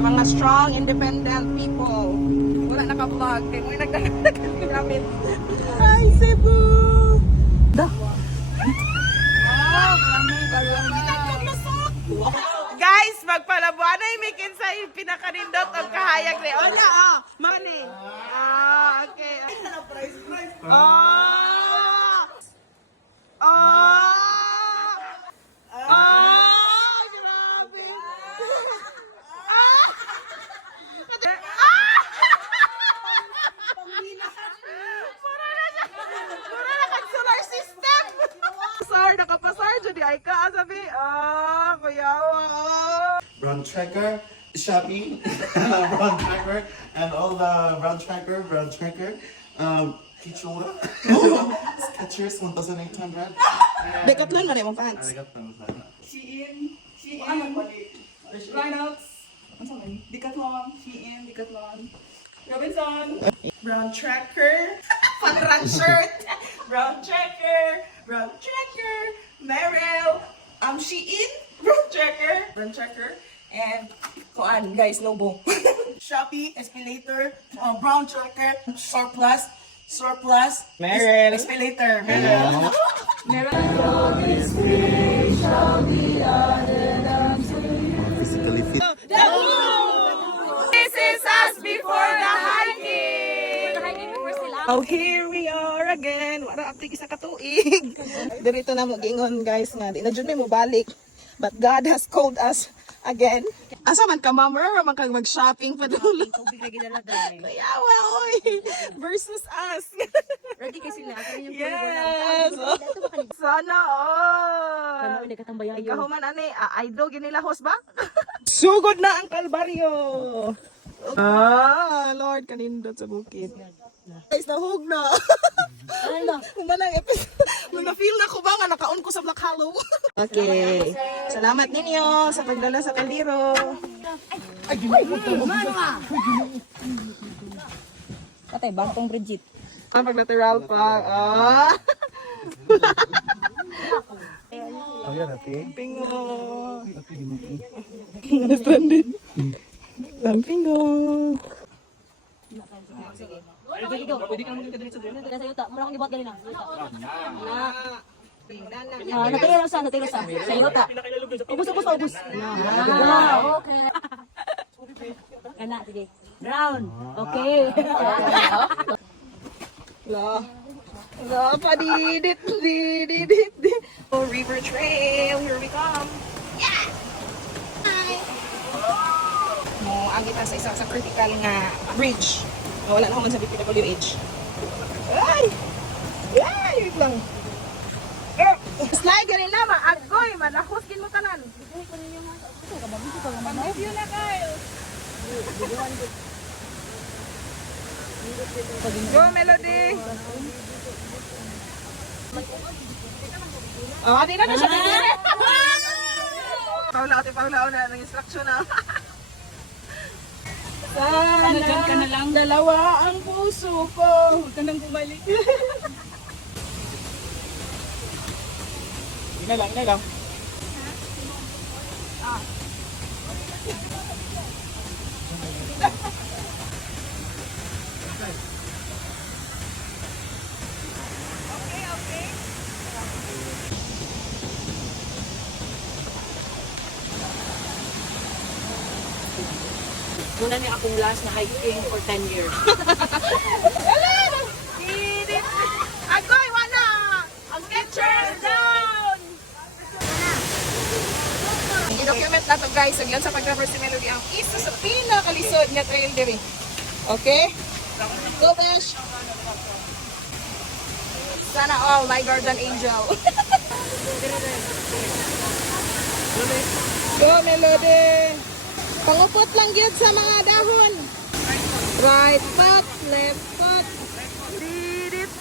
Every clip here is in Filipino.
mga strong, independent people. Wala naka-vlog. Kaya mo nagdalagan namin. Hi, Cebu! Da! Guys, magpalabuan na yung mikin sa pinakarindot ang kahayag ni Ola. Money. Okay. Grabe. Mura na kang solar system. Pasar, nakapasar. Jadi ay ka, sabi. Kuyawa. Brown Tracker, Shopee, Brown Tracker, and all the Brown Tracker, Kichura, Skechers 1,800. Decathlon na rin mong pants. Shein, Rhinox, Decathlon, Shein, Decathlon, Robinson, Brown Tracker, Pang-run shirt. Brown Tracker, Merrell, Shein, Brown Tracker, and kuan guys, Nobo. Shopee, Escalator, Brown Tracker, Surplus, Merrell. Escalator, Merrell. Physically fit. This is us before the hiking. Oh, here we are again. Wala aptik isa katuig. Dirito na mo gingon guys nga di na jud mo balik. But God has called us again. Asa man ka ma'am, or man kang mag-shopping pa dulo. Tubig na ginalagay. Yawa oy versus us. Ready kasi sila. Kasi yung Yes. Ito ba kanina? Sana all. Kano hindi katambayan yun. Kahuman ani, idol ginilahos ba? Sugod na ang kalbaryo. Lord kanindot sa bukid. Guys, nahug na. Ay na. Humanang episode. Na-feel na ko ba nga nakaon ko sa Black Hollow. Okay. Salamat ninyo sa pagdala sa kaldero. Patay, bantong Bridget. Pag natural pa. Pingo. Stranded. Pingo. Pwede ka naman kadiretso doon. Sa yuta, mura akong gibuhat ganina. Natiro sa. Sa yuta. Ubus. Okay. Kana, sige. Brown. Okay. La, padidit. Oh, River Trail, here we come. Yeah! Hi! Mo, ang kita sa isa sa critical nga bridge. Wala na ako man sa BPWH. Ay! Wait lang. Slide ganin na, maagoy, malahos kin mo tanan. Pag-review na kayo. Go, Melody! Oh, di na siya bibili. Paula na ng instruction na. Nandyan ka na lang. Dalawa ang puso ko. Huwag ka nang bumalik. Ina lang. Muna niya akong last na hiking for 10 years. Agoy, wala! Ang pictures down! I-document na to guys. Saglan sa pag-cover si Melody ang isa sa pinakalisod nga trail diri. Okay? Go, Besh! Sana all, my guardian angel. Go, Melody! Pangupot lang yun sa mga dahon. Right foot, left foot. Didit.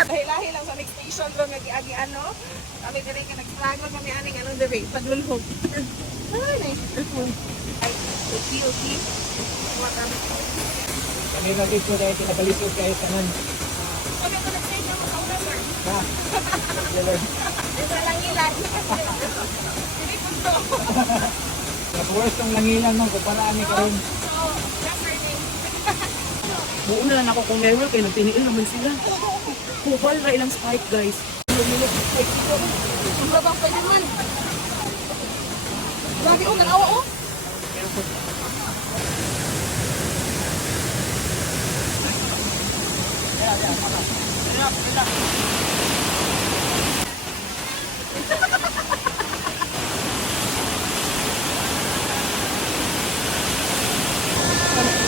Lahi-lahi lang sa next station lang agi ano. Kami dire ka nag-flag kami aning anong dire paglulhog. Ay, nice. Ay, okay. Kami nag-ito dahil pinabalisod kahit tanan. Okay, ko nag-stage ako sa October. Ha? Isa lang ilan. Hindi punto. Napuwas tong langilan mo, kuparaan ni karon. Buo na lang ako kung meron kayo. Nagtiniil naman sila. Kupal na ilang spike, guys. Ang babang pwede man. Grabe, oh, nanawa, oh.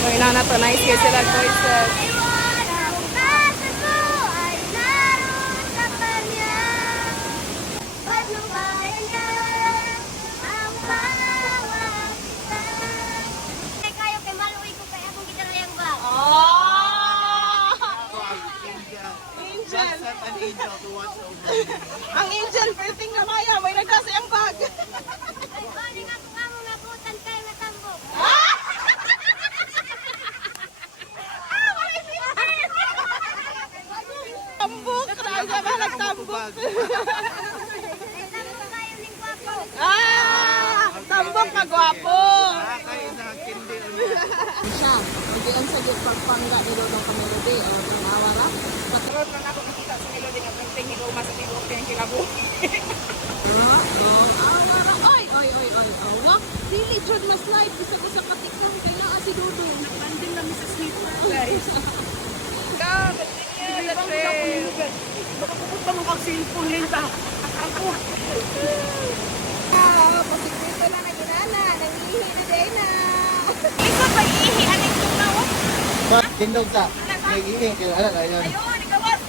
May nanatonize kayo sila, guys. Ang angel, perting na maya, may nagkasi ang bag. Tambok, raja ba nagtambok? Tambok magwapo. Siya, hindi ang sagit pagpangga ni Lodong Kamerode o tanawa ra. Karoon lang ako makita sa Melody nga perting higaw masapig o kayang kilabo. Oy. Wak, dili jud mas live bisa ko sa katikang kailangan si Dudong. Naglanding na Mrs. Sweeper, guys. Go, continue the trail. Baka pupunta mo kang cellphone lenta. Ako. Positivito na naginana, nangihi na day na. Ito pa ihi, aning tunaw. But, tindog sa. Nag-iing, kilala na yun. Ayun, ikawas.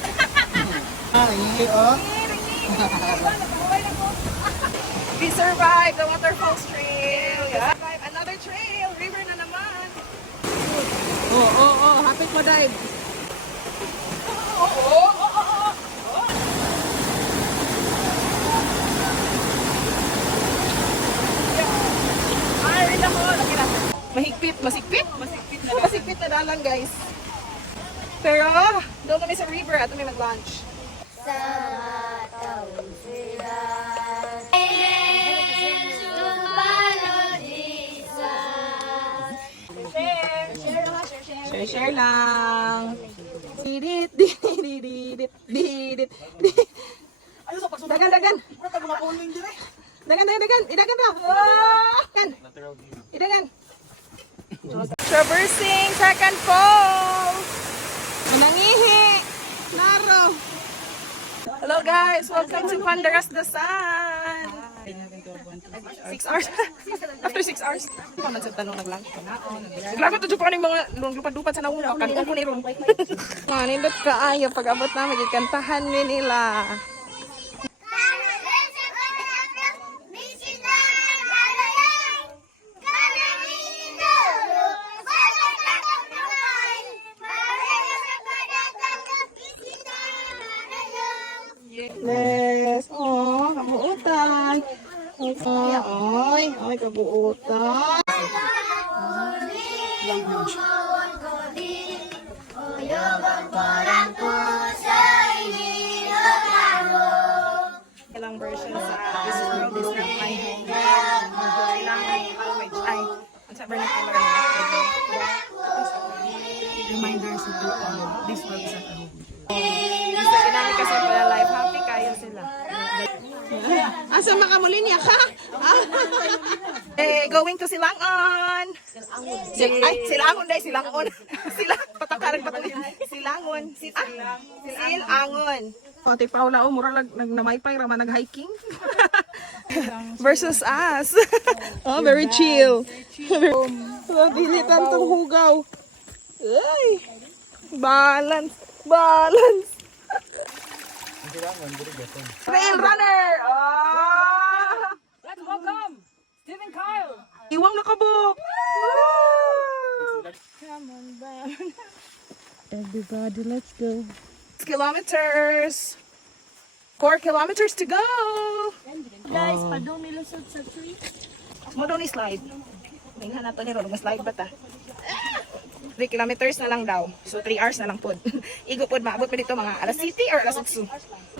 Nag-iing, oh. We survived the waterfalls trail. We survived another trail. River na naman. Oh. Hapit mo dive. Ay, rin ako. Lagi na. Masikpit na dalang, guys. Pero, doon kami sa river at kami mag-lunch. Share lang. Didit. Dagan. Idagan na. Idagan. Traversing second fall. Manangihi. Naro. Hello guys, welcome to Pandaras the Sun. 6 hours. After 6 hours. Ikaw nagsatanong naglang. Naglagot to pa ng mga lupad-lupad sa nauna. Kanto ko ni Ron. Nindot ka ayo pag abot na magikantahan ni nila. Yes. Oh, kabuutan. Ay, kabuutan. Ilang versions sa This World Is Not My Home. Kailangan language. Ay, ang sa vernacular na. Reminders of this world is not home. Gusto ginamit kasi pala live. Happy kayo sila. Asa makamalinya ka? Going to Silangon. Silangon dahil Silangon. Patakaran pa tuloy. Silangon. Silangon. Pati Paula, mura lang namaypay raman nag-hiking. Versus us. Oh, very chill. Dilitan tong hugaw. Ay. Balance. Trail runner! Oh! Let's welcome Stephen Kyle. Iwang nakabok! Come on down. Everybody, let's go. 6 kilometers. 4 kilometers to go. Guys, padong nilusod sa tree. Mo doon slide. May hanap ni Ron, slide ba ta? 3 kilometers na lang daw. So 3 hours na lang pod. Igo pod maabot pa dito mga alas 7 or alas 8.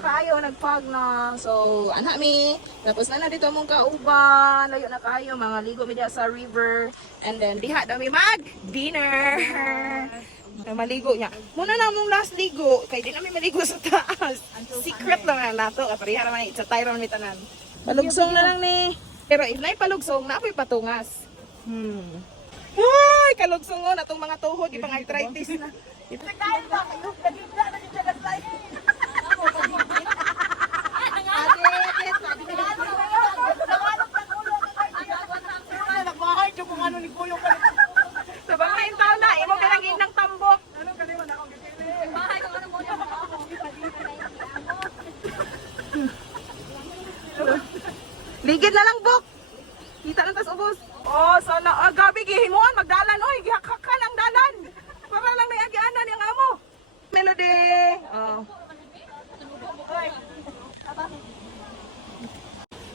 Kayo nagpag na. So ana mi. Tapos na dito mong kauban. Layo na kayo mga ligo mi diha sa river. And then diha daw mi mag dinner. Na maligo niya. Muna na mong last ligo. Kay di namin maligo sa taas. Secret lang na nato. Kapariha naman sa tayo naman ni tanan. Palugsong na lang ni. Pero if na palugsong, napoy patungas. Ay, kalugsong mo na itong mga tuhod. Ipang arthritis na. Ipagkain ba? Nagigla na din siya gaslight. Nagbahay siya kung ano ni Kuyo ka. Sa bahay tao na, imo pinagin ng tambok. Ano ka naman ako gipili? Bahay ko ano mo niya. Ligid na lang, Bok. Kita lang tas ubos. Oh, sana gabi gihimuan magdalan oy, gihakak ka ng dalan. Para lang may agianan yung amo. Melody. Oh.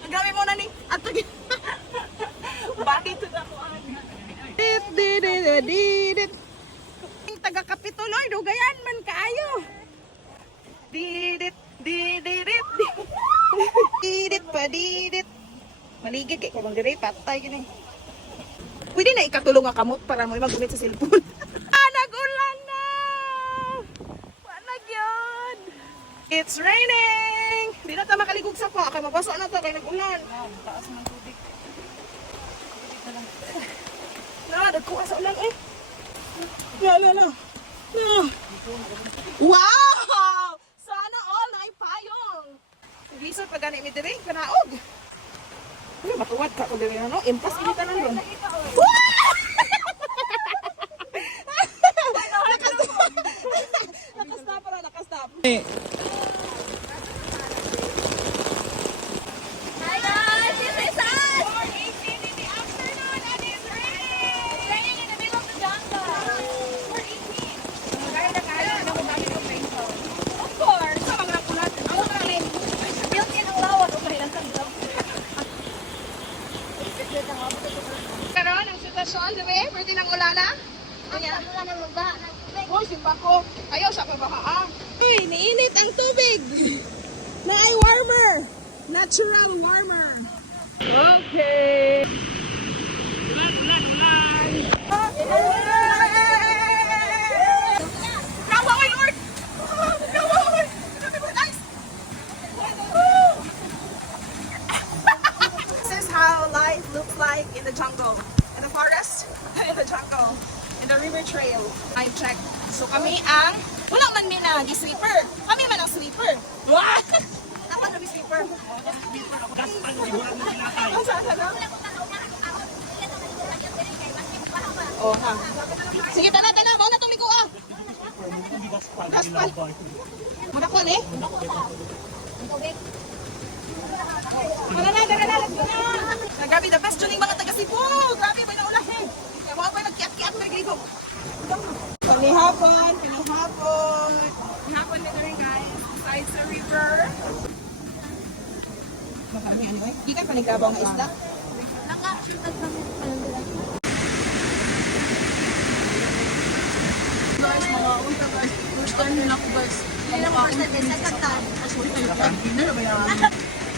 Ang gabi mo na ni. Ato. Bakit na ko dit dit dit dit. Taga Kapituloy dugayan man kaayo. Didit didit. Didit pa didit. Maligid kay kung dire patay gini. Pwede na ikatulong nga kamot para mo magumit sa cellphone. Nag-ulan na! Wala yun! It's raining! Di na tayo makaligog sa pa. Kaya mabasa na to kaya nag-ulan. Taas ng tubig. Nagkuha sa ulan eh. No. Wow! Sana all na ipayong. Gisod pa gani mi dire kanaog. Ano matuwad ka ko dire no? Impas ini tanan ron. Nakastop. Hi guys, this is us. 4:18 in the afternoon and it's raining. It's raining in the middle of the jungle. 4:18. Kaya na kaya na ko dami ng rainfall. Of course. Sa mga kulat, ang rain. Built-in ang lawak. Okay lang sa job. Karon ang sitwasyon dire, pwede nang ulana. Kaya Wala nang magbaha. Hoy, simba ko. Ayaw sa pagbahaan. Uy, niinit ang tubig. Na ay warmer. Natural warmer. Okay. Ulan. Kawawa, Lord. Kawawa. Nice. This is how life looks like in the jungle. In the forest. In the jungle. In the river trail. I check. So kami ang, wala man mi na gi-sleeper. Kami man ang sleeper. Ako na gi-sleeper. Oh ha. Sige, tana. Mao na tumigo ah. Gaspal. Magakon eh. Dala. Grabe, the best tuning mga taga Cebu. Grabe, may naulahin. Kaya mga pa nagkiat-kiat na grigo. Panihapon na rin guys, beside sa river. Makarami ano eh? Di ka panigkabaw ng isda? Guys, mga unta guys. First time nila ko guys.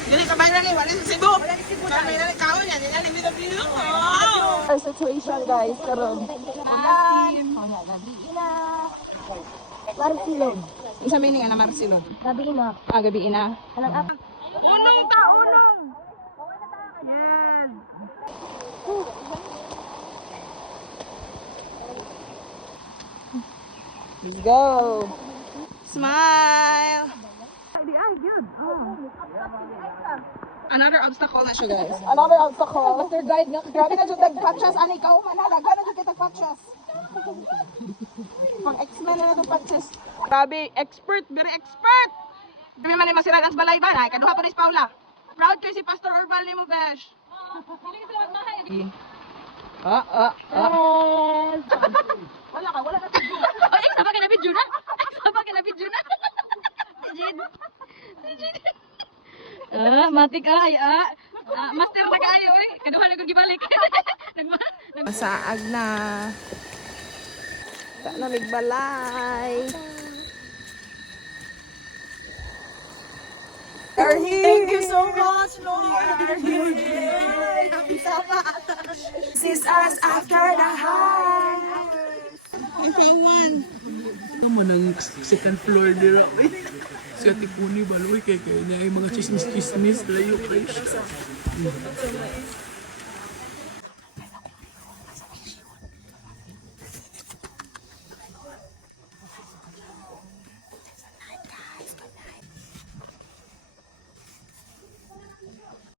Dili ka ba na ni? Wala sa Cebu. Kami na ni kaon yan. Yan ang video. Our situation guys, karon. Marsilog. Isa meaning na Marcelo. Gabi na. Gabi na. Alang up. Unong. Yan. Let's go. Smile. Another obstacle na siya guys. Another obstacle. Master guide na. Grabe na dyan nagpatchas. Ano ikaw man ha? Gano'n dyan kita patchas. Pang X-Men na itong patchas. Grabe. Expert. Very expert. Grabe man ay masirag ang balay ba? Kaduha pa rin si Paula. Proud kayo si Pastor Orval ni mo, Besh. Wala na video. Oh, sama ka na video na. Mati ka master na kayo eh. Kaduha na ko gibalik. Saag na. Namig balay. Thank you so much, Lord. Happy Sabbath. This is us after the high. Naman ang second floor nila. Si Ate Puni, baloy, kaya niya yung mga chismis-chismis. Layo kayo siya.